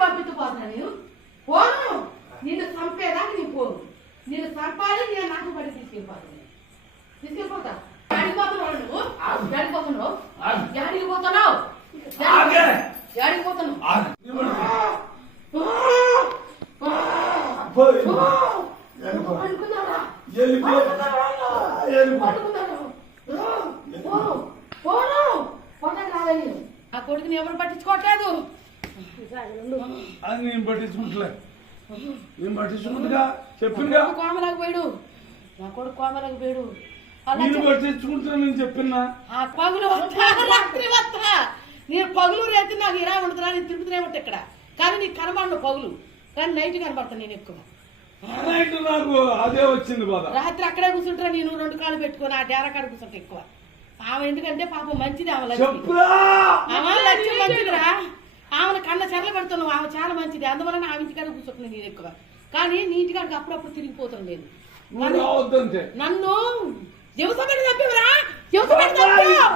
పంపించబోతున్నా నేను పోను. నిన్ను చంపేదాకా నేను పోను. నిన్ను చంపాలి. నేను నాకు పడి తీసుకెళ్ళిపోతా. పోతున్నావు నువ్వు పోతున్నావు. యాడికి పోతున్నావు? యాడికి పోతున్నావు? ఆ కొడుకుని ఎవరు పట్టించుకోవట్లేదు. అది నేను పట్టించుకుంటలే. నేను పట్టించుకుంటుగా చెప్పిందిగా. కోమలకు పోయాడు. నా కొడుకు కోమలకు పోయాడు. నేను పట్టించుకుంటా. నేను చెప్పినా ఆ పగులు రాత్రి వస్తా. నేను పగులు రైతు నాకు ఇలా ఉంటుందా? నేను తిరుగుతూనే ఉంటా ఇక్కడ. కానీ నీకు కనబడను పగులు, కానీ నైట్ కనబడతాను నేను ఎక్కువ. నాకు అదే వచ్చింది బాధ. రాత్రి అక్కడే కూర్చుంటా. నేను 2 కాళ్ళు పెట్టుకుని ఆ డేరా కాడ కూర్చుంటా ఎక్కువ. ఆమె ఎందుకంటే పాపం మంచిది. ఆమె లక్ష్యం మంచిదిరా. ఆమెను కళ్ళ చెరలు పెడుతున్నావు. ఆమె చాలా మంచిది. అందువల్ల ఆమె ఇంటికాడ కూర్చుంటున్నాను నేను ఎక్కువ. కానీ నీ ఇంటికాడికి అప్పుడప్పుడు తిరిగిపోతాను నేను. నన్ను ఎవసబెట్టి చంపేవరా? ఎవసబెట్టి చంపేవు.